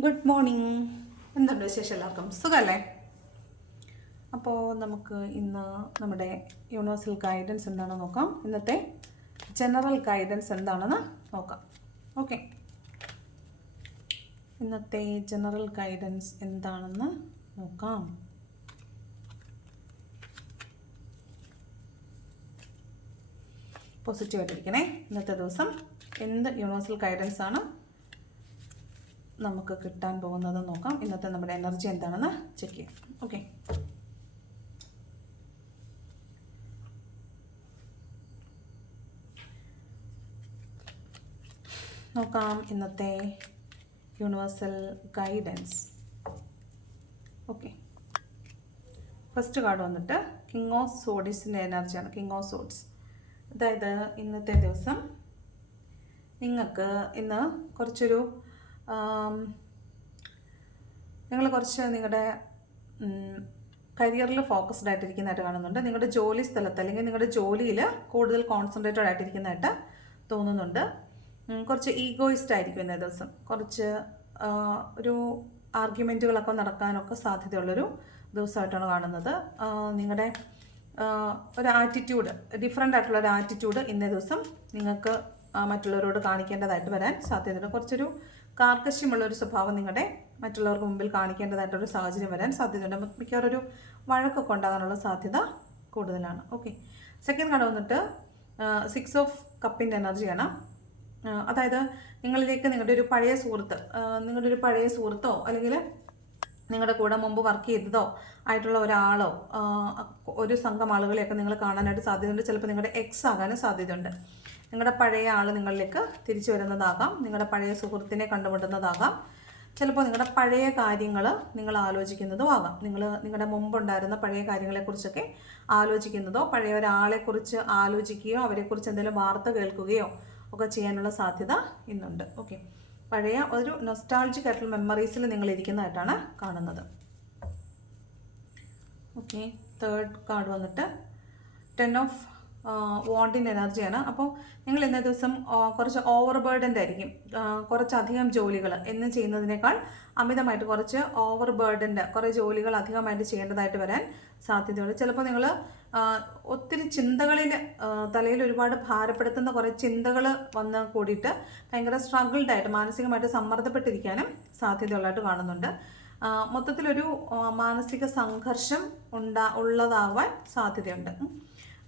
Good morning എന്തുണ്ട് വിശേഷം എല്ലാവർക്കും? സുഖമല്ലേ അപ്പോൾ നമുക്ക് ഇന്ന് നമ്മുടെ യൂണിവേഴ്സൽ ഗൈഡൻസ് എന്താണെന്ന് നോക്കാം. ഇന്നത്തെ ജനറൽ ഗൈഡൻസ് എന്താണെന്ന് നോക്കാം. ഓക്കെ ഇന്നത്തെ ജനറൽ ഗൈഡൻസ് എന്താണെന്ന് നോക്കാം. പോസിറ്റീവായിട്ടിരിക്കണേ ഇന്നത്തെ ദിവസം എന്ത് യൂണിവേഴ്സൽ ഗൈഡൻസ് ആണ് നമുക്ക് കിട്ടാൻ പോകുന്നത് നോക്കാം. ഇന്നത്തെ നമ്മുടെ എനർജി എന്താണെന്ന് ചെക്ക് ചെയ്യാം. ഓക്കെ നോക്കാം ഇന്നത്തെ universal guidance okay first card വന്നിട്ട് കിങ് ഓഫ് സോഡിസിന്റെ എനർജിയാണ് കിങ് ഓഫ് സോഡ്സ് അതായത് ഇന്നത്തെ ദിവസം നിങ്ങൾക്ക് ഇന്ന് കുറച്ചൊരു നിങ്ങൾ കുറച്ച് നിങ്ങളുടെ കരിയറിൽ ഫോക്കസ്ഡ് ആയിട്ടിരിക്കുന്നതായിട്ട് കാണുന്നുണ്ട്. നിങ്ങളുടെ ജോലി സ്ഥലത്ത് അല്ലെങ്കിൽ നിങ്ങളുടെ ജോലിയിൽ കൂടുതൽ കോൺസെൻട്രേറ്റഡ് ആയിട്ടിരിക്കുന്നതായിട്ട് തോന്നുന്നുണ്ട്. കുറച്ച് ഈഗോയിസ്റ്റ് ആയിരിക്കും ഇന്നേ ദിവസം. കുറച്ച് ഒരു ആർഗ്യുമെന്റുകളൊക്കെ നടക്കാനൊക്കെ സാധ്യതയുള്ളൊരു ദിവസമായിട്ടാണ് കാണുന്നത്. നിങ്ങളുടെ ഒരു ആറ്റിറ്റ്യൂഡ് ഡിഫറെന്റ് ആയിട്ടുള്ള ഒരു ആറ്റിറ്റ്യൂഡ് ഇന്നേ ദിവസം നിങ്ങൾക്ക് മറ്റുള്ളവരോട് കാണിക്കേണ്ടതായിട്ട് വരാൻ സാധ്യതയുണ്ട്. കുറച്ചൊരു കാർക്കശ്യമുള്ള ഒരു സ്വഭാവം നിങ്ങളുടെ മറ്റുള്ളവർക്ക് മുമ്പിൽ കാണിക്കേണ്ടതായിട്ടൊരു സാഹചര്യം വരാൻ സാധ്യതയുണ്ട്. മിക്കവാറും ഒരു വഴക്കൊക്കെ ഉണ്ടാകാനുള്ള സാധ്യത കൂടുതലാണ്. ഓക്കെ. സെക്കൻഡ് കാർഡ് വന്നിട്ട് സിക്സ് ഓഫ് കപ്പിന്റെ എനർജിയാണ് അതായത് നിങ്ങളിലേക്ക് നിങ്ങളുടെ ഒരു പഴയ സുഹൃത്ത് നിങ്ങളുടെ ഒരു പഴയ സുഹൃത്തോ അല്ലെങ്കിൽ നിങ്ങളുടെ കൂടെ മുമ്പ് വർക്ക് ചെയ്തതോ ആയിട്ടുള്ള ഒരാളോ ഒരു സംഘം ആളുകളെയൊക്കെ നിങ്ങൾ കാണാനായിട്ട് സാധ്യതയുണ്ട്. ചിലപ്പോൾ നിങ്ങളുടെ എക്സ് ആകാനും സാധ്യതയുണ്ട്. നിങ്ങളുടെ പഴയ ആൾ നിങ്ങളിലേക്ക് തിരിച്ചു വരുന്നതാകാം. നിങ്ങളുടെ പഴയ സുഹൃത്തിനെ കണ്ടുമുട്ടുന്നതാകാം. ചിലപ്പോൾ നിങ്ങളുടെ പഴയ കാര്യങ്ങൾ നിങ്ങൾ ആലോചിക്കുന്നതും ആകാം. നിങ്ങൾ നിങ്ങളുടെ മുമ്പുണ്ടായിരുന്ന പഴയ കാര്യങ്ങളെക്കുറിച്ചൊക്കെ ആലോചിക്കുന്നതോ പഴയ ഒരാളെക്കുറിച്ച് ആലോചിക്കുകയോ അവരെക്കുറിച്ച് എന്തെങ്കിലും വാർത്ത കേൾക്കുകയോ ഒക്കെ ചെയ്യാനുള്ള സാധ്യത ഇന്നുണ്ട്. ഓക്കെ. പഴയ ഒരു നൊസ്റ്റാൾജിക് ആയിട്ടുള്ള മെമ്മറീസിൽ നിങ്ങൾ ഇരിക്കുന്നതായിട്ടാണ് കാണുന്നത്. ഓക്കെ. തേർഡ് കാർഡ് വന്നിട്ട് ടെൻ ഓഫ് വാണ്ടിൻ എനർജിയാണ് അപ്പോൾ നിങ്ങൾ ഇന്നേ ദിവസം കുറച്ച് ഓവർ ബേർഡന്റ് ആയിരിക്കും കുറച്ചധികം ജോലികൾ എന്ന് ചെയ്യുന്നതിനേക്കാൾ അമിതമായിട്ട് കുറച്ച് ഓവർ ബേർഡന്റ് കുറേ ജോലികൾ അധികമായിട്ട് ചെയ്യേണ്ടതായിട്ട് വരാൻ സാധ്യതയുണ്ട്. ചിലപ്പോൾ നിങ്ങൾ ഒത്തിരി ചിന്തകളിൽ തലയിൽ ഒരുപാട് ഭാരപ്പെടുത്തുന്ന കുറേ ചിന്തകൾ വന്ന് കൂടിയിട്ട് ഭയങ്കര സ്ട്രഗിൾഡ് ആയിട്ട് മാനസികമായിട്ട് സമ്മർദ്ദപ്പെട്ടിരിക്കാനും സാധ്യതയുള്ളതായിട്ട് കാണുന്നുണ്ട്. മൊത്തത്തിലൊരു മാനസിക സംഘർഷം ഉണ്ടാ ഉള്ളതാവാൻ സാധ്യതയുണ്ട്.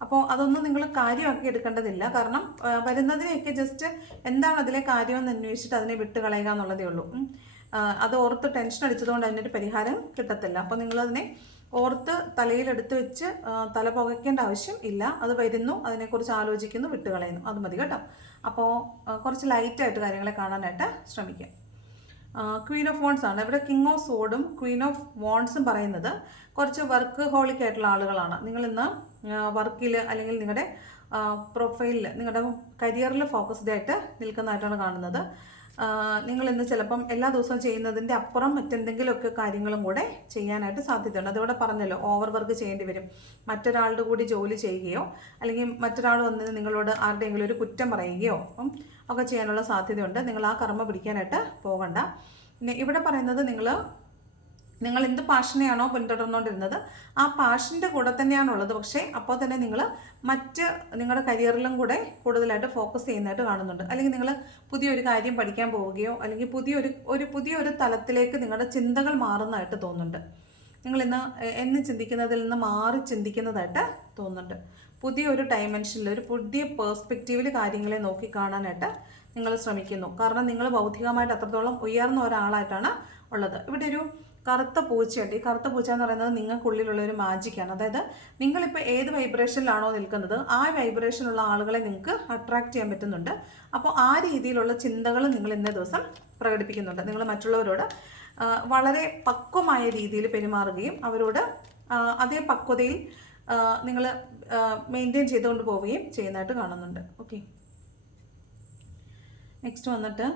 അപ്പോൾ അതൊന്നും നിങ്ങൾ കാര്യമാക്കി എടുക്കേണ്ടതില്ല. കാരണം വരുന്നതിനെയൊക്കെ ജസ്റ്റ് എന്താണ് അതിലെ കാര്യമെന്ന് അന്വേഷിച്ചിട്ട് അതിനെ വിട്ട് കളയുക എന്നുള്ളതേ ഉള്ളൂ. അത് ഓർത്ത് ടെൻഷൻ അടിച്ചതുകൊണ്ട് അതിനൊരു പരിഹാരം കിട്ടത്തില്ല. അപ്പോൾ നിങ്ങളതിനെ ഓർത്ത് തലയിലെടുത്ത് വെച്ച് തല പുകയ്ക്കേണ്ട ആവശ്യം ഇല്ല. അത് വരുന്നു അതിനെക്കുറിച്ച് ആലോചിക്കുന്നു വിട്ടുകളയുന്നു. അത് മതി കേട്ടോ. അപ്പോൾ കുറച്ച് ലൈറ്റായിട്ട് കാര്യങ്ങളെ കാണാനായിട്ട് ശ്രമിക്കുക ക്വീൻ ഓഫ് വോൺസ് ആണ്. ഇവിടെ കിങ് ഓഫ് സോഡും ക്വീൻ ഓഫ് വോൺസും പറയുന്നത് കുറച്ച് വർക്ക് ഹോളിക് ആയിട്ടുള്ള ആളുകളാണ്. നിങ്ങൾ ഇന്ന് വർക്കിൽ അല്ലെങ്കിൽ നിങ്ങളുടെ പ്രൊഫൈലിൽ നിങ്ങളുടെ കരിയറിൽ ഫോക്കസ്ഡ് ആയിട്ട് നിൽക്കുന്നതായിട്ടാണ് കാണുന്നത്. നിങ്ങൾ ഇന്ന് ചിലപ്പം എല്ലാ ദിവസവും ചെയ്യുന്നതിന്റെ അപ്പുറം മറ്റെന്തെങ്കിലുമൊക്കെ കാര്യങ്ങളും കൂടെ ചെയ്യാനായിട്ട് സാധ്യതയുണ്ട്. അതിവിടെ പറഞ്ഞല്ലോ ഓവർ വർക്ക് ചെയ്യേണ്ടി വരും. മറ്റൊരാളുടെ കൂടി ജോലി ചെയ്യുകയോ അല്ലെങ്കിൽ മറ്റൊരാൾ വന്ന് നിങ്ങളോട് ആരുടെയെങ്കിലും ഒരു കുറ്റം പറയുകയോ അപ്പം ഒക്കെ ചെയ്യാനുള്ള സാധ്യതയുണ്ട്. നിങ്ങൾ ആ കർമ്മ പിടിക്കാനായിട്ട് പോകണ്ട. ഇവിടെ പറയുന്നത് നിങ്ങൾ നിങ്ങൾ എന്ത് പാഷനെയാണോ പിന്തുടർന്നുകൊണ്ടിരുന്നത് ആ പാഷന്റെ കൂടെ തന്നെയാണുള്ളത്. പക്ഷേ അപ്പോൾ തന്നെ നിങ്ങൾ മറ്റ് നിങ്ങളുടെ കരിയറിലും കൂടെ കൂടുതലായിട്ട് ഫോക്കസ് ചെയ്യുന്നതായിട്ട് കാണുന്നുണ്ട്. അല്ലെങ്കിൽ നിങ്ങൾ പുതിയൊരു കാര്യം പഠിക്കാൻ പോവുകയോ അല്ലെങ്കിൽ പുതിയൊരു ഒരു പുതിയൊരു തലത്തിലേക്ക് നിങ്ങളുടെ ചിന്തകൾ മാറുന്നതായിട്ട് തോന്നുന്നുണ്ട്. നിങ്ങൾ ഇന്ന് എന്ന് ചിന്തിക്കുന്നതിൽ നിന്ന് മാറി ചിന്തിക്കുന്നതായിട്ട് തോന്നുന്നുണ്ട്. പുതിയൊരു ഡയമെൻഷനിൽ ഒരു പുതിയ പേഴ്സ്പെക്റ്റീവിൽ കാര്യങ്ങളെ നോക്കി കാണാനായിട്ട് നിങ്ങൾ ശ്രമിക്കുന്നു. കാരണം നിങ്ങൾ ബൗദ്ധികമായിട്ട് അത്രത്തോളം ഉയർന്ന ഒരാളായിട്ടാണ് ഉള്ളത്. ഇവിടെ ഒരു കറുത്ത പൂച്ചയുണ്ട്. ഈ കറുത്ത പൂച്ച എന്ന് പറയുന്നത് നിങ്ങൾക്കുള്ളിലുള്ള ഒരു മാജിക്കാണ് അതായത് നിങ്ങളിപ്പോൾ ഏത് വൈബ്രേഷനിലാണോ നിൽക്കുന്നത് ആ വൈബ്രേഷനുള്ള ആളുകളെ നിങ്ങൾക്ക് അട്രാക്ട് ചെയ്യാൻ പറ്റുന്നുണ്ട്. അപ്പോൾ ആ രീതിയിലുള്ള ചിന്തകൾ നിങ്ങൾ ഇന്നേ ദിവസം പ്രകടിപ്പിക്കുന്നുണ്ട്. നിങ്ങൾ മറ്റുള്ളവരോട് വളരെ പക്വമായ രീതിയിൽ പെരുമാറുകയും അവരോട് അതേ പക്വതയിൽ നിങ്ങൾ മെയിന്റെയിൻ ചെയ്തുകൊണ്ട് പോവുകയും ചെയ്യുന്നതായിട്ട് കാണുന്നുണ്ട്. ഓക്കെ നെക്സ്റ്റ് വന്നിട്ട്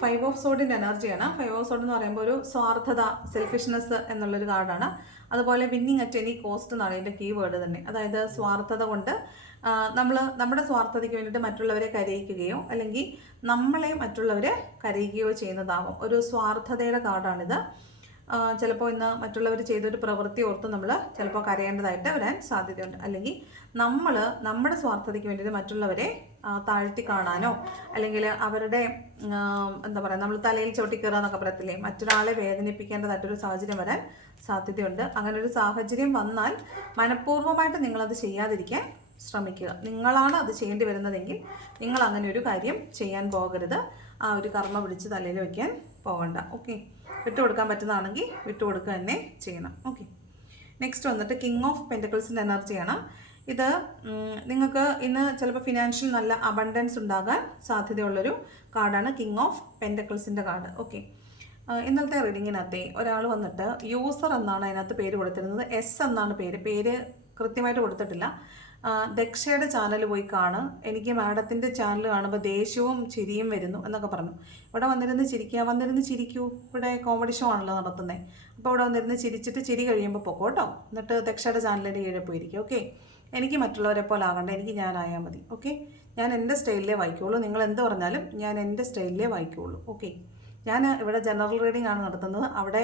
ഫൈവ് ഓഫ് സോഡിന്റെ എനർജിയാണ് ഫൈവ് ഓഫ് സോഡ് എന്ന് പറയുമ്പോൾ ഒരു സ്വാർത്ഥത സെൽഫിഷ്നെസ് എന്നുള്ളൊരു കാർഡാണ് അതുപോലെ വിന്നിങ് അറ്റ് എനി കോസ്റ്റ് എന്നാണ് ഇതിന്റെ കീ വേർഡ് തന്നെ. അതായത് സ്വാർത്ഥത കൊണ്ട് നമ്മൾ നമ്മുടെ സ്വാർത്ഥതയ്ക്ക് വേണ്ടിയിട്ട് മറ്റുള്ളവരെ കരയിക്കുകയോ അല്ലെങ്കിൽ നമ്മളെ മറ്റുള്ളവരെ കരയിക്കുകയോ ചെയ്യുന്നതാവും. ഒരു സ്വാർത്ഥതയുടെ കാർഡാണിത് ചിലപ്പോൾ ഇന്ന് മറ്റുള്ളവർ ചെയ്തൊരു പ്രവൃത്തി ഓർത്ത് നമ്മൾ ചിലപ്പോൾ കരയേണ്ടതായിട്ട് വരാൻ സാധ്യതയുണ്ട്. അല്ലെങ്കിൽ നമ്മൾ നമ്മുടെ സ്വാർത്ഥതയ്ക്ക് വേണ്ടിയിട്ട് മറ്റുള്ളവരെ താഴ്ത്തി കാണാനോ അല്ലെങ്കിൽ അവരുടെ എന്താ പറയുക നമ്മൾ തലയിൽ ചവിട്ടിക്കയറുക എന്നൊക്കെ പറയത്തില്ലേ? മറ്റൊരാളെ വേദനിപ്പിക്കേണ്ടതായിട്ടൊരു സാഹചര്യം വരാൻ സാധ്യതയുണ്ട്. അങ്ങനെ ഒരു സാഹചര്യം വന്നാൽ മനഃപൂർവമായിട്ട് നിങ്ങളത് ചെയ്യാതിരിക്കാൻ ശ്രമിക്കുക. നിങ്ങളാണ് അത് ചെയ്യേണ്ടി വരുന്നതെങ്കിൽ നിങ്ങൾ അങ്ങനെ ഒരു കാര്യം ചെയ്യാൻ പോകരുത്. ആ ഒരു കർമ്മ പിടിച്ച് തലയിൽ വയ്ക്കാൻ പോകണ്ട. ഓക്കെ? വിട്ടുകൊടുക്കാൻ പറ്റുന്നതാണെങ്കിൽ വിട്ടുകൊടുക്കുക തന്നെ ചെയ്യണം. ഓക്കെ? നെക്സ്റ്റ് വന്നിട്ട് കിങ് ഓഫ് പെന്റക്കിൾസിന്റെ എനർജിയാണ് ഇത് നിങ്ങൾക്ക് ഇന്ന് ചിലപ്പോൾ ഫിനാൻഷ്യൽ നല്ല അബണ്ടൻസ് ഉണ്ടാകാൻ സാധ്യതയുള്ളൊരു കാർഡാണ് കിങ് ഓഫ് പെന്റക്കിൾസിന്റെ കാർഡ്. ഓക്കെ ഇന്നലത്തെ റീഡിങ്ങിനകത്തെ ഒരാൾ വന്നിട്ട് യൂസർ എന്നാണ് അതിനകത്ത് പേര് കൊടുത്തിരുന്നത്. എസ് എന്നാണ് പേര്. പേര് കൃത്യമായിട്ട് കൊടുത്തിട്ടില്ല. ദക്ഷയുടെ ചാനൽ പോയി കാണും. എനിക്ക് മാഡത്തിന്റെ ചാനൽ കാണുമ്പോൾ ദേഷ്യവും ചിരിയും വരുന്നു എന്നൊക്കെ പറഞ്ഞു. ഇവിടെ വന്നിരുന്ന് ചിരിക്കുക വന്നിരുന്ന് ചിരിക്കൂ. ഇവിടെ കോമഡി ഷോ ആണല്ലോ നടത്തുന്നത് അപ്പോൾ ഇവിടെ വന്നിരുന്ന് ചിരിച്ചിട്ട് ചിരി കഴിയുമ്പോൾ പൊക്കോട്ടോ എന്നിട്ട് ദക്ഷയുടെ ചാനലിന്റെ കീഴിൽ പോയിരിക്കും. ഓക്കെ എനിക്ക് മറ്റുള്ളവരെ പോലെ ആകണ്ട. എനിക്ക് ഞാനായാൽ മതി. ഓക്കെ ഞാൻ എന്റെ സ്റ്റൈലിലേ വായിക്കുള്ളൂ. നിങ്ങൾ എന്ത് പറഞ്ഞാലും ഞാൻ എന്റെ സ്റ്റൈലിലേ വായിക്കുള്ളൂ. ഓക്കെ ഞാൻ ഇവിടെ ജനറൽ റീഡിംഗ് ആണ് നടത്തുന്നത്. അവിടെ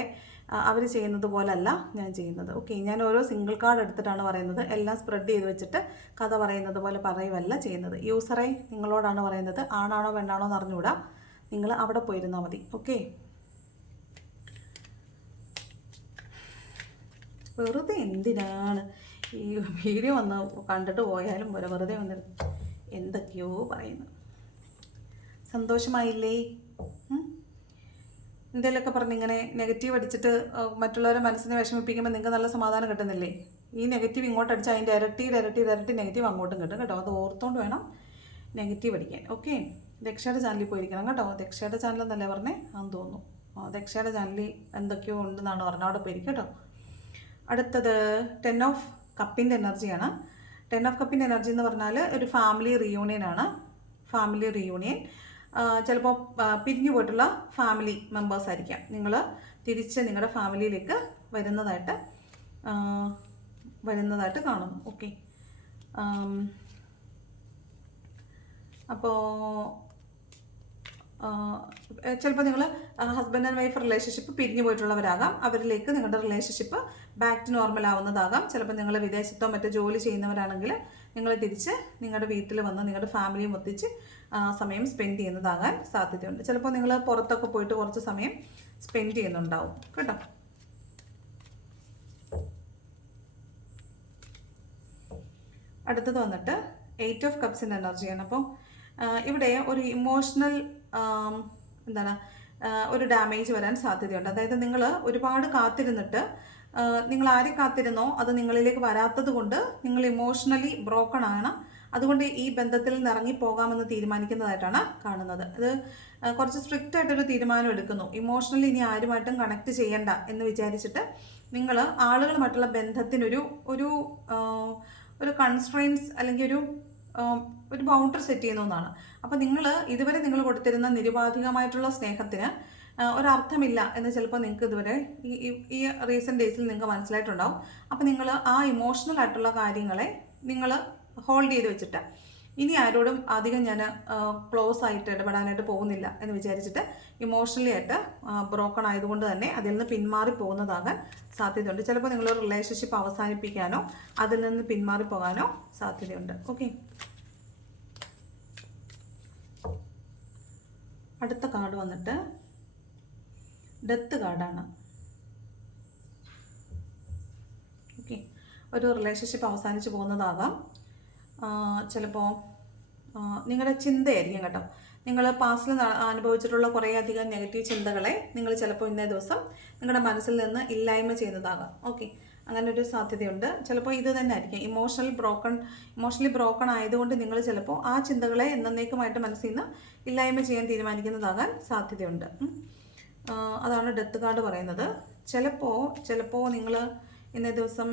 അവർ ചെയ്യുന്നത് പോലല്ല ഞാൻ ചെയ്യുന്നത്. ഓക്കെ ഞാൻ ഓരോ സിംഗിൾ കാർഡ് എടുത്തിട്ടാണ് പറയുന്നത്. എല്ലാം സ്പ്രെഡ് ചെയ്ത് വെച്ചിട്ട് കഥ പറയുന്നത് പോലെ പറയുമല്ല ചെയ്യുന്നത്. യൂസറെ നിങ്ങളോടാണ് പറയുന്നത്. ആണാണോ പെണ്ണാണോ എന്ന് അറിഞ്ഞുകൂടാ. നിങ്ങൾ അവിടെ പോയിരുന്നാൽ മതി. ഓക്കെ വെറുതെ എന്തിനാണ്? ഈ വീഡിയോ വന്ന് കണ്ടിട്ട് പോയാലും പോലെ വെറുതെ വന്നിരുന്നു എന്തൊക്കെയോ പറയുന്നു. സന്തോഷമായില്ലേ? എന്തേലൊക്കെ പറഞ്ഞ് ഇങ്ങനെ നെഗറ്റീവ് അടിച്ചിട്ട് മറ്റുള്ളവരെ മനസ്സിനെ വിഷമിപ്പിക്കുമ്പോൾ നിങ്ങൾക്ക് നല്ല സമാധാനം കിട്ടുന്നില്ലേ? ഈ നെഗറ്റീവ് ഇങ്ങോട്ട് അടിച്ചാൽ അതിന്റെ ഇരട്ടി ഇരട്ടി ഇരട്ടി നെഗറ്റീവ് അങ്ങോട്ടും കിട്ടും കേട്ടോ. അത് ഓർത്തുകൊണ്ട് വേണം നെഗറ്റീവ് അടിക്കാൻ. ഓക്കെ ദക്ഷയുടെ ചാനലിൽ പോയിരിക്കണം കേട്ടോ. ദക്ഷയുടെ ചാനൽ എന്നല്ലേ പറഞ്ഞേ? ആന്ന് തോന്നുന്നു. ദക്ഷയുടെ ചാനലിൽ എന്തൊക്കെയോ ഉണ്ടെന്നാണ് പറഞ്ഞത്. അവിടെ പോയിരിക്കും കേട്ടോ. അടുത്തത് ടെൻ ഓഫ് കപ്പിന്റെ എനർജിയാണ്. ടെൻ ഓഫ് കപ്പിന്റെ എനർജി എന്ന് പറഞ്ഞാൽ ഒരു ഫാമിലി റീയൂണിയൻ ആണ്. ഫാമിലി റീയൂണിയൻ ചിലപ്പോൾ പിരിഞ്ഞു പോയിട്ടുള്ള ഫാമിലി മെമ്പേഴ്സ് ആയിരിക്കാം. നിങ്ങൾ തിരിച്ച് നിങ്ങളുടെ ഫാമിലിയിലേക്ക് വരുന്നതായിട്ട് വരുന്നതായിട്ട് കാണും ഓക്കെ അപ്പോൾ ചിലപ്പോൾ നിങ്ങൾ ഹസ്ബൻഡ് ആൻഡ് വൈഫ് റിലേഷൻഷിപ്പ് പിരിഞ്ഞു പോയിട്ടുള്ളവരാകാം. അവരിലേക്ക് നിങ്ങളുടെ റിലേഷൻഷിപ്പ് ബാക്ക് ടു നോർമൽ ആവുന്നതാകാം. ചിലപ്പോൾ നിങ്ങൾ വിദേശത്തോ മറ്റോ ജോലി ചെയ്യുന്നവരാണെങ്കിൽ നിങ്ങൾ തിരിച്ച് നിങ്ങളുടെ വീട്ടിൽ വന്ന് നിങ്ങളുടെ ഫാമിലിയും ഒത്തിച്ച് സമയം സ്പെൻഡ് ചെയ്യുന്നതാകാൻ സാധ്യതയുണ്ട്. ചിലപ്പോൾ നിങ്ങൾ പുറത്തൊക്കെ പോയിട്ട് കുറച്ച് സമയം സ്പെൻഡ് ചെയ്യുന്നുണ്ടാവും. കേട്ടോ? അടുത്തത് വന്നിട്ട് എയ്റ്റ് ഓഫ് കപ്സിന്റെ എനർജിയാണ് അപ്പോൾ ഇവിടെ ഒരു ഇമോഷണൽ എന്താണ് ഒരു ഡാമേജ് വരാൻ സാധ്യതയുണ്ട്. അതായത് നിങ്ങൾ ഒരുപാട് കാത്തിരുന്നിട്ട് നിങ്ങൾ ആരെ കാത്തിരുന്നോ അത് നിങ്ങളിലേക്ക് വരാത്തത് കൊണ്ട് നിങ്ങൾ ഇമോഷണലി ബ്രോക്കൺ ആണ്. അതുകൊണ്ട് ഈ ബന്ധത്തിൽ നിന്ന് ഇറങ്ങി പോകാമെന്ന് തീരുമാനിക്കുന്നതായിട്ടാണ് കാണുന്നത്. അത് കുറച്ച് സ്ട്രിക്റ്റ് ആയിട്ടൊരു തീരുമാനം എടുക്കുന്നു. ഇമോഷണലി ഇനി ആരുമായിട്ടും കണക്ട് ചെയ്യണ്ട എന്ന് വിചാരിച്ചിട്ട് നിങ്ങൾ ആളുകളുമായിട്ടുള്ള ബന്ധത്തിനൊരു ഒരു ഒരു കൺസ്ട്രെയിൻസ് അല്ലെങ്കിൽ ഒരു ഒരു ബൗണ്ടറി സെറ്റ് ചെയ്യുന്ന ഒന്നാണ്. അപ്പോൾ നിങ്ങൾ ഇതുവരെ നിങ്ങൾ കൊടുത്തിരുന്ന നിരുപാധികമായിട്ടുള്ള സ്നേഹത്തിന് ഒരർത്ഥമില്ല എന്ന് ചിലപ്പോൾ നിങ്ങൾക്ക് ഇതുവരെ ഈ- ഈ റീസെന്റ് ഡേയ്സിൽ നിങ്ങൾക്ക് മനസ്സിലായിട്ടുണ്ടാവും. അപ്പോൾ നിങ്ങൾ ആ ഇമോഷണൽ ആയിട്ടുള്ള കാര്യങ്ങളെ നിങ്ങൾ ഹോൾഡ് ചെയ്ത് വെച്ചിട്ട് ഇനി ആരോടും അധികം ഞാൻ ക്ലോസ് ആയിട്ട് ഇടപെടാനായിട്ട് പോകുന്നില്ല എന്ന് വിചാരിച്ചിട്ട് ഇമോഷണലി ആയിട്ട് ബ്രോക്കൺ ആയതുകൊണ്ട് തന്നെ അതിൽ നിന്ന് പിന്മാറി പോകുന്നതാകാൻ സാധ്യതയുണ്ട്. ചിലപ്പോൾ നിങ്ങൾ റിലേഷൻഷിപ്പ് അവസാനിപ്പിക്കാനോ അതിൽ നിന്ന് പിന്മാറി പോകാനോ സാധ്യതയുണ്ട്. ഓക്കെ അടുത്ത കാർഡ് വന്നിട്ട് ഡെത്ത് കാർഡാണ്. ഓക്കെ. ഒരു റിലേഷൻഷിപ്പ് അവസാനിച്ച് പോകുന്നതാകാം. ചിലപ്പോൾ നിങ്ങളുടെ ചിന്തയായിരിക്കും കേട്ടോ. നിങ്ങൾ പാസ്റ്റിൽ അനുഭവിച്ചിട്ടുള്ള കുറേ അധികം നെഗറ്റീവ് ചിന്തകളെ നിങ്ങൾ ചിലപ്പോൾ ഇന്നേ ദിവസം നിങ്ങളുടെ മനസ്സിൽ നിന്ന് ഇല്ലായ്മ ചെയ്യുന്നതാകാം. ഓക്കെ. അങ്ങനെ ഒരു സാധ്യതയുണ്ട്. ചിലപ്പോൾ ഇത് തന്നെ ആയിരിക്കും. ഇമോഷണൽ ബ്രോക്കൺ ഇമോഷണലി ബ്രോക്കൺ ആയതുകൊണ്ട് നിങ്ങൾ ചിലപ്പോൾ ആ ചിന്തകളെ എന്നേക്കുമായിട്ട് മനസ്സിൽ നിന്ന് ഇല്ലായ്മ ചെയ്യാൻ തീരുമാനിക്കുന്നതാകാൻ സാധ്യതയുണ്ട്. അതാണ് ഡെത്ത് കാർഡ് പറയുന്നത്. ചിലപ്പോൾ ചിലപ്പോൾ നിങ്ങൾ ഇന്നേ ദിവസം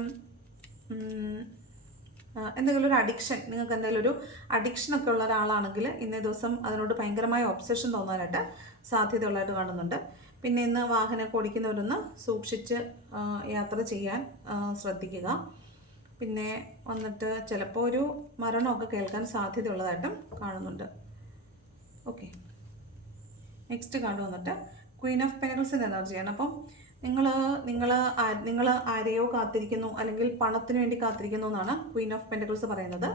എന്തെങ്കിലും ഒരു അഡിക്ഷൻ നിങ്ങൾക്ക് എന്തെങ്കിലും ഒരു അഡിക്ഷൻ ഒക്കെ ഉള്ള ഒരാളാണെങ്കിൽ ഇന്നേ ദിവസം അതിനോട് ഭയങ്കരമായ ഒബ്സഷൻ തോന്നാനായിട്ട് സാധ്യതയുള്ളതായിട്ട് കാണുന്നുണ്ട്. പിന്നെ ഇന്ന് വാഹനം ഓടിക്കുന്നവരൊന്ന് സൂക്ഷിച്ച് യാത്ര ചെയ്യാൻ ശ്രദ്ധിക്കുക. പിന്നെ വന്നിട്ട് ചിലപ്പോൾ ഒരു മരണമൊക്കെ കേൾക്കാൻ സാധ്യതയുള്ളതായിട്ടും കാണുന്നുണ്ട്. ഓക്കെ. നെക്സ്റ്റ് കാർഡ് വന്നിട്ട് ക്വീൻ ഓഫ് പെനൽസിന്റെ എനർജിയാണ്. അപ്പം നിങ്ങൾ നിങ്ങൾ നിങ്ങൾ ആരെയോ കാത്തിരിക്കുന്നു അല്ലെങ്കിൽ പണത്തിന് വേണ്ടി കാത്തിരിക്കുന്നു എന്നാണ് ക്വീൻ ഓഫ് പെന്റക്കിൾസ് പറയുന്നത്.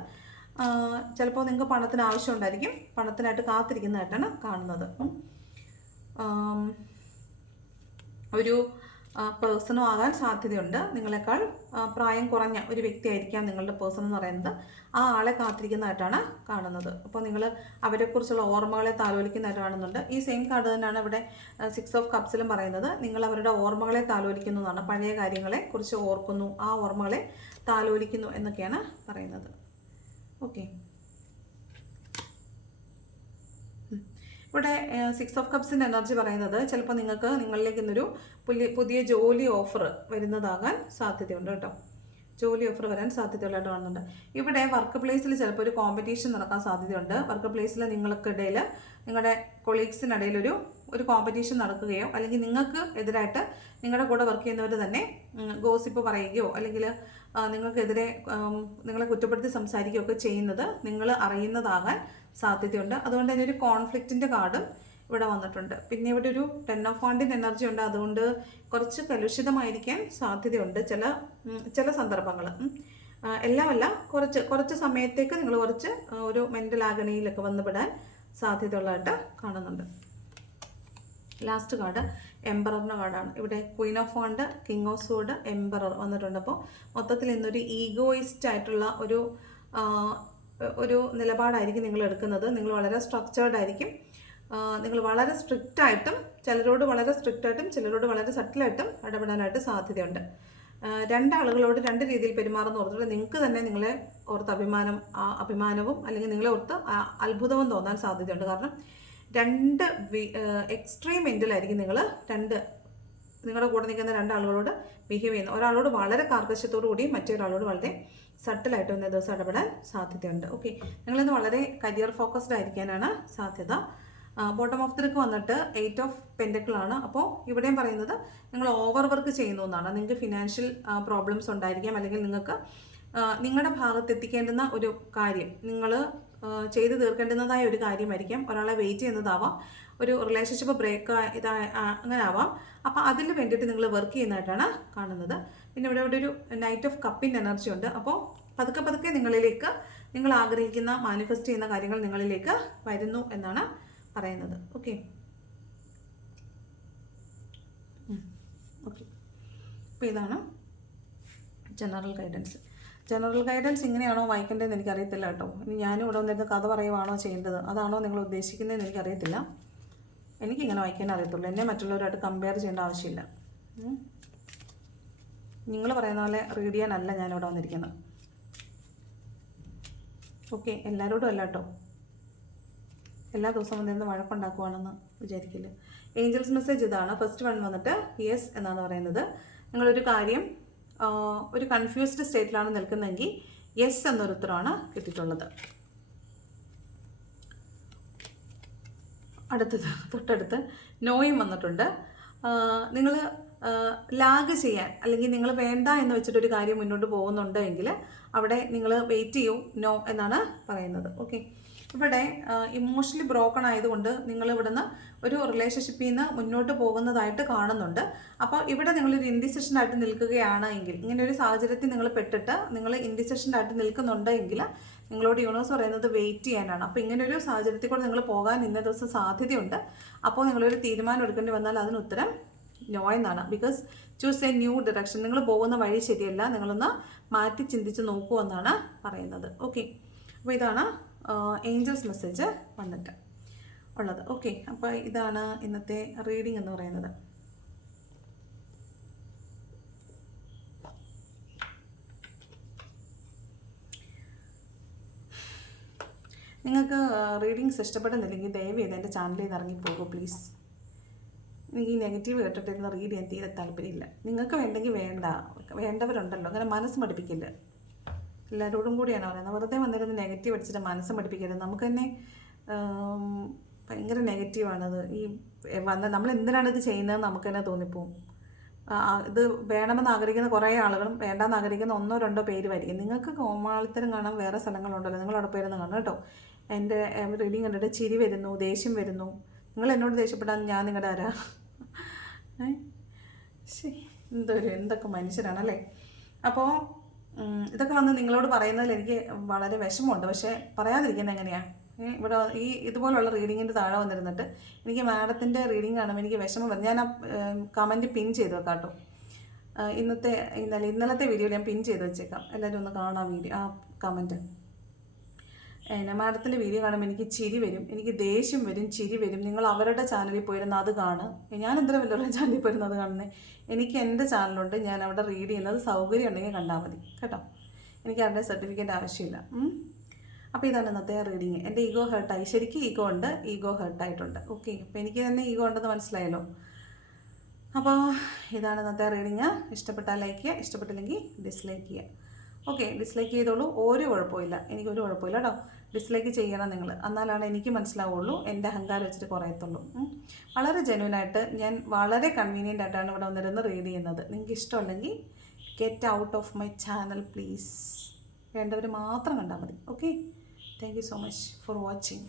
ചിലപ്പോൾ നിങ്ങൾക്ക് പണത്തിന് ആവശ്യം ഉണ്ടായിരിക്കും. പണത്തിനായിട്ട് കാത്തിരിക്കുന്നതായിട്ടാണ് കാണുന്നത്. ഒരു പേഴ്സണും ആകാൻ സാധ്യതയുണ്ട്. നിങ്ങളെക്കാൾ പ്രായം കുറഞ്ഞ ഒരു വ്യക്തിയായിരിക്കാം നിങ്ങളുടെ പേഴ്സൺ എന്ന് പറയുന്നത്. ആ ആളെ കാത്തിരിക്കുന്നതായിട്ടാണ് കാണുന്നത്. അപ്പോൾ നിങ്ങൾ അവരെക്കുറിച്ചുള്ള ഓർമ്മകളെ താലോലിക്കുന്നതായിട്ട് കാണുന്നുണ്ട്. ഈ സെയിം കാർഡ് തന്നെയാണ് ഇവിടെ സിക്സ് ഓഫ് കപ്സിലും പറയുന്നത്. നിങ്ങൾ അവരുടെ ഓർമ്മകളെ താലോലിക്കുന്നു എന്നാണ് പഴയ കാര്യങ്ങളെ കുറിച്ച് ഓർക്കുന്നു ആ ഓർമ്മകളെ താലോലിക്കുന്നു എന്നൊക്കെയാണ് പറയുന്നത്. ഓക്കെ ഇവിടെ സിക്സ് ഓഫ് കപ്സിന്റെ എനർജി പറയുന്നത് ചിലപ്പോൾ നിങ്ങൾക്ക് നിങ്ങളിലേക്ക് ഇന്നൊരു പുതിയ പുതിയ ജോലി ഓഫർ വരുന്നതാകാൻ സാധ്യതയുണ്ട് കേട്ടോ. ജോലി ഓഫർ വരാൻ സാധ്യതയുള്ളതായിട്ട് കാണുന്നുണ്ട്. ഇവിടെ വർക്ക് പ്ലേസിൽ ചിലപ്പോൾ ഒരു കോമ്പറ്റീഷൻ നടക്കാൻ സാധ്യതയുണ്ട്. വർക്ക് പ്ലേസിൽ നിങ്ങൾക്കിടയിൽ നിങ്ങളുടെ കൊളീഗ്സിനിടയിൽ ഒരു ഒരു കോമ്പറ്റീഷൻ നടക്കുകയോ അല്ലെങ്കിൽ നിങ്ങൾക്ക് എതിരായിട്ട് നിങ്ങളുടെ കൂടെ വർക്ക് ചെയ്യുന്നവർ തന്നെ ഗോസിപ്പ് പറയുകയോ അല്ലെങ്കിൽ നിങ്ങൾക്കെതിരെ നിങ്ങളെ കുറ്റപ്പെടുത്തി സംസാരിക്കുകയൊക്കെ ചെയ്യുന്നത് നിങ്ങൾ അറിയുന്നതാകാൻ സാധ്യതയുണ്ട്. അതുകൊണ്ട് തന്നെ ഒരു കോൺഫ്ലിക്റ്റിന്റെ കാർഡും ഇവിടെ വന്നിട്ടുണ്ട്. പിന്നെ ഇവിടെ ഒരു ടെൻ ഓഫ് വാണ്ടിന്റെ എനർജി ഉണ്ട്. അതുകൊണ്ട് കുറച്ച് കലുഷിതമായിരിക്കാൻ സാധ്യതയുണ്ട് ചില ചില സന്ദർഭങ്ങൾ. എല്ലാമല്ല കുറച്ച് കുറച്ച് സമയത്തേക്ക് നിങ്ങൾ കുറച്ച് ഒരു മെന്റൽ ആഗണിയിലൊക്കെ വന്നുപെടാൻ സാധ്യതയുള്ളതായിട്ട് കാണുന്നുണ്ട്. ലാസ്റ്റ് കാർഡ് എംബററിന്റെ കാർഡാണ്. ഇവിടെ queen of wand king of sword emperor വന്നിട്ടുണ്ട്. അപ്പോൾ മൊത്തത്തിൽ ഇന്നൊരു ഈഗോയിസ്റ്റ് ആയിട്ടുള്ള ഒരു ഒരു നിലപാടായിരിക്കും നിങ്ങൾ എടുക്കുന്നത്. നിങ്ങൾ വളരെ സ്ട്രക്ചേർഡ് ആയിരിക്കും. നിങ്ങൾ വളരെ സ്ട്രിക്റ്റ് ആയിട്ടും ചിലരോട് വളരെ സ്ട്രിക്റ്റ് ആയിട്ടും ചിലരോട് വളരെ സട്ടിലായിട്ടും ഇടപെടാനായിട്ട് സാധ്യതയുണ്ട്. രണ്ടാളുകളോട് രണ്ട് രീതിയിൽ പെരുമാറുന്ന ഓർത്തിട്ട് നിങ്ങൾക്ക് തന്നെ നിങ്ങളെ ഓർത്ത് അഭിമാനം അഭിമാനവും അല്ലെങ്കിൽ നിങ്ങളെ ഓർത്ത് അത്ഭുതവും തോന്നാൻ സാധ്യതയുണ്ട്. കാരണം രണ്ട് എക്സ്ട്രീം എൻഡിലായിരിക്കും നിങ്ങൾ രണ്ട് നിങ്ങളുടെ കൂടെ നിൽക്കുന്ന രണ്ടാളുകളോട് ബിഹേവ് ചെയ്യുന്നത്. ഒരാളോട് വളരെ കാർക്കശ്യത്തോടു കൂടി മറ്റൊരാളോട് വളരെ സട്ടിലായിട്ട് ഇന്നേ ദിവസം ഇടപെടാൻ സാധ്യതയുണ്ട്. ഓക്കെ നിങ്ങളിന്ന് വളരെ കരിയർ ഫോക്കസ്ഡ് ആയിരിക്കാനാണ് സാധ്യത. ബോട്ടം ഓഫ് ദർക്ക് വന്നിട്ട് എയ്റ്റ് ഓഫ് പെൻഡക്കിളാണ് അപ്പോൾ ഇവിടെയും പറയുന്നത് നിങ്ങൾ ഓവർ വർക്ക് ചെയ്യുന്നു എന്നാണ്. നിങ്ങൾക്ക് ഫിനാൻഷ്യൽ പ്രോബ്ലംസ് ഉണ്ടായിരിക്കാം. അല്ലെങ്കിൽ നിങ്ങൾക്ക് നിങ്ങളുടെ ഭാഗത്ത് എത്തിക്കേണ്ടുന്ന ഒരു കാര്യം. നിങ്ങൾ ചെയ്തു തീർക്കേണ്ടുന്നതായ ഒരു കാര്യമായിരിക്കാം. ഒരാളെ വെയിറ്റ് ചെയ്യുന്നതാവാം. ഒരു റിലേഷൻഷിപ്പ് ബ്രേക്ക് ഇതാ അങ്ങനെ ആവാം അപ്പോൾ അതിന് വേണ്ടിയിട്ട് നിങ്ങൾ വർക്ക് ചെയ്യുന്നതായിട്ടാണ് കാണുന്നത്. പിന്നെ ഇവിടെ ഇവിടെ ഒരു നൈറ്റ് ഓഫ് കപ്പിന്റെ എനർജി ഉണ്ട്. അപ്പോൾ പതുക്കെ പതുക്കെ നിങ്ങളിലേക്ക് നിങ്ങൾ ആഗ്രഹിക്കുന്ന മാനിഫെസ്റ്റ് ചെയ്യുന്ന കാര്യങ്ങൾ നിങ്ങളിലേക്ക് വരുന്നു എന്നാണ് പറയുന്നത്. ഓക്കെ ഓക്കെ അപ്പോൾ ഇതാണ് ജനറൽ ഗൈഡൻസ് ജനറൽ ഗൈഡൻസ് ഇങ്ങനെയാണോ വായിക്കേണ്ടതെന്ന് എനിക്കറിയത്തില്ല കേട്ടോ. ഇനി ഞാനും ഇവിടെ വന്നിരുന്ന് കഥ പറയുവാണോ ചെയ്യേണ്ടത്? അതാണോ നിങ്ങൾ ഉദ്ദേശിക്കുന്നതെന്ന് എനിക്കറിയത്തില്ല. എനിക്കിങ്ങനെ വായിക്കാൻ അറിയത്തുള്ളൂ. എന്നെ മറ്റുള്ളവരുമായിട്ട് കമ്പയർ ചെയ്യേണ്ട ആവശ്യമില്ല. നിങ്ങൾ പറയുന്ന പോലെ റീഡ് ചെയ്യാനല്ല ഞാനിവിടെ വന്നിരിക്കുന്നത്. ഓക്കെ എല്ലാവരോടും അല്ല കേട്ടോ. എല്ലാ ദിവസവും വന്നിരുന്ന് വഴക്കുണ്ടാക്കുവാണെന്ന് വിചാരിക്കില്ല? ഏഞ്ചൽസ് മെസ്സേജ് ഇതാണ്. ഫസ്റ്റ് വൺ വന്നിട്ട് യെസ് എന്നാണ് പറയുന്നത്. നിങ്ങളൊരു കാര്യം ഒരു കൺഫ്യൂസ്ഡ് സ്റ്റേറ്റിലാണ് നിൽക്കുന്നതെങ്കിൽ യെസ് എന്നൊരു ഉത്തരമാണ് കിട്ടിയിട്ടുള്ളത്. അടുത്തത് തൊട്ടടുത്ത് നോയും വന്നിട്ടുണ്ട്. നിങ്ങൾ ലാഗ് ചെയ്യാൻ അല്ലെങ്കിൽ നിങ്ങൾ വേണ്ട എന്ന് വെച്ചിട്ടൊരു കാര്യം മുന്നോട്ട് പോകുന്നുണ്ട് എങ്കിൽ അവിടെ നിങ്ങൾ വെയിറ്റ് ചെയ്യൂ നോ എന്നാണ് പറയുന്നത്. ഓക്കെ ഇവിടെ ഇമോഷണലി ബ്രോക്കൺ ആയതുകൊണ്ട് നിങ്ങൾ ഇവിടുന്ന് ഒരു റിലേഷൻഷിപ്പിൽ നിന്ന് മുന്നോട്ട് പോകുന്നതായിട്ട് കാണുന്നുണ്ട്. അപ്പോൾ ഇവിടെ നിങ്ങൾ ഒരു ഇൻഡിസിഷനായിട്ട് നിൽക്കുകയാണ് എങ്കിൽ ഇങ്ങനെ ഒരു സാഹചര്യത്തിൽ നിങ്ങൾ പെട്ടിട്ട് നിങ്ങൾ ഇൻഡിസിഷനായിട്ട് നിൽക്കുന്നുണ്ട് എങ്കിൽ നിങ്ങളോട് യൂണിവേഴ്സ് പറയുന്നത് വെയിറ്റ് ചെയ്യാനാണ്. അപ്പോൾ ഇങ്ങനെ ഒരു സാഹചര്യത്തിൽ കൂടെ നിങ്ങൾ പോകാൻ ഇന്ന ദിവസം സാധ്യതയുണ്ട്. അപ്പോൾ നിങ്ങളൊരു തീരുമാനം എടുക്കേണ്ടി വന്നാൽ അതിന് ഉത്തരം നോ എന്നാണ്. Because choose a new direction നിങ്ങൾ പോകുന്ന വഴി ശരിയല്ല. നിങ്ങളൊന്ന് മാറ്റി ചിന്തിച്ച് നോക്കൂ എന്നാണ് പറയുന്നത്. ഓക്കെ അപ്പോൾ ഇതാണ് ഏഞ്ചൽസ് മെസ്സേജ് വന്നിട്ട് ഉള്ളത്. ഓക്കെ അപ്പോൾ ഇതാണ് ഇന്നത്തെ റീഡിംഗ് എന്ന് പറയുന്നത്. നിങ്ങൾക്ക് റീഡിങ്സ് ഇഷ്ടപ്പെടുന്നില്ലെങ്കിൽ ദയവ് ചെയ്ത് എന്റെ ചാനലിൽ നിന്ന് ഇറങ്ങിപ്പോകൂ പ്ലീസ് എനിക്ക് ഈ നെഗറ്റീവ് കേട്ടിട്ടിരുന്ന റീഡ് ചെയ്യാൻ തീരെ താല്പര്യമില്ല. നിങ്ങൾക്ക് വേണ്ടെങ്കിൽ വേണ്ട വേണ്ടവരുണ്ടല്ലോ അങ്ങനെ മനസ്സ് മടുപ്പിക്കില്ല. എല്ലാവരോടും കൂടിയാണ് പറയുന്നത്. വെറുതെ വന്നിരുന്ന് നെഗറ്റീവ് അടിച്ചിട്ട് മനസ്സ് പഠിപ്പിക്കരുത് നമുക്ക് തന്നെ ഭയങ്കര നെഗറ്റീവാണത് ഈ വന്ന നമ്മൾ എന്തിനാണ് ഇത് ചെയ്യുന്നതെന്ന് നമുക്ക് തന്നെ തോന്നിപ്പോവും. ഇത് വേണമെന്ന് ആഗ്രഹിക്കുന്ന കുറേ ആളുകളും വേണ്ടാന്ന് ആഗ്രഹിക്കുന്ന ഒന്നോ രണ്ടോ പേര് വരിക നിങ്ങൾക്ക് കോമാളിത്തരം കാണാൻ വേറെ സ്ഥലങ്ങളുണ്ടല്ലോ. നിങ്ങൾ അവിടെ പോയിരുന്ന് കാണും കേട്ടോ. എന്റെ റീഡിങ് കണ്ടിട്ട് ചിരി വരുന്നു ദേഷ്യം വരുന്നു. നിങ്ങൾ എന്നോട് ദേഷ്യപ്പെട്ടാൽ ഞാൻ നിങ്ങളുടെ ആരാ? ശരി. എന്തൊരു എന്തൊക്കെ മനുഷ്യരാണല്ലേ അപ്പോൾ ഇതൊക്കെ വന്ന് നിങ്ങളോട് പറയുന്നതിൽ എനിക്ക് വളരെ വിഷമമുണ്ട്. പക്ഷേ പറയാതിരിക്കുന്നത് എങ്ങനെയാണ് ഇവിടെ ഈ ഇതുപോലുള്ള റീഡിങ്ങിന്റെ താഴെ വന്നിരുന്നിട്ട് എനിക്ക് മാഡത്തിന്റെ റീഡിങ് കാണുമ്പോൾ എനിക്ക് വിഷമം വരും ഞാൻ ആ കമന്റ് പിൻ ചെയ്ത് വെക്കാം കേട്ടോ ഇന്നത്തെ ഇന്നലെ ഇന്നലത്തെ വീഡിയോ ഞാൻ പിൻ ചെയ്ത് വെച്ചേക്കാം. എല്ലാവരും ഒന്ന് കാണാം വീഡിയോ ആ കമന്റ്. എന്നെ മാഡത്തിന്റെ വീഡിയോ കാണുമ്പോൾ എനിക്ക് ചിരി വരും എനിക്ക് ദേഷ്യം വരും ചിരി വരും. നിങ്ങൾ അവരുടെ ചാനലിൽ പോയിരുന്ന അത് കാണും ഞാൻ എന്തിനാ വല്ലവരുടെ ചാനലിൽ പോയിരുന്നത് കാണുന്നേ? കാണുന്നത് എനിക്ക് എന്റെ ചാനലുണ്ട് ഞാൻ അവിടെ റീഡ് ചെയ്യുന്നത് സൗകര്യം ഉണ്ടെങ്കിൽ കണ്ടാൽ മതി കേട്ടോ? എനിക്ക് അവരുടെ സർട്ടിഫിക്കറ്റ് ആവശ്യമില്ല. അപ്പോൾ ഇതാണ് ഇന്നത്തെ റീഡിങ്. എന്റെ ഈഗോ ഹേർട്ടായി. ശരിക്കും ഈഗോ ഉണ്ട് ഈഗോ ഹേർട്ടായിട്ടുണ്ട്. ഓക്കെ അപ്പോൾ എനിക്ക് തന്നെ ഈഗോ ഉണ്ടെന്ന് മനസ്സിലായല്ലോ? അപ്പോൾ ഇതാണ് ഇന്നത്തെ റീഡിങ്. ഇഷ്ടപ്പെട്ടാൽ ലൈക്ക് ചെയ്യുക ഇഷ്ടപ്പെട്ടില്ലെങ്കിൽ ഡിസ്ലൈക്ക് ചെയ്യുക. ഓക്കെ ഡിസ്ലൈക്ക് ചെയ്തോളൂ. ഒരു കുഴപ്പമില്ല എനിക്കൊരു കുഴപ്പമില്ല കേട്ടോ. ഡിസ്ലൈക്ക് ചെയ്യണം നിങ്ങൾ എന്നാലാണ് എനിക്ക് മനസ്സിലാവുള്ളൂ എന്റെ അഹങ്കാരം വെച്ചിട്ട് കുറയത്തുള്ളൂ. വളരെ ജെന്യൂനായിട്ട് ഞാൻ വളരെ കൺവീനിയന്റ് ആയിട്ടാണ് ഇവിടെ വന്നിരുന്ന് റീഡ് ചെയ്യുന്നത്. നിങ്ങൾക്ക് ഇഷ്ടമുണ്ടെങ്കിൽ get out of my channel please വേണ്ടവർ മാത്രം കണ്ടാൽ മതി. Okay thank you so much for watching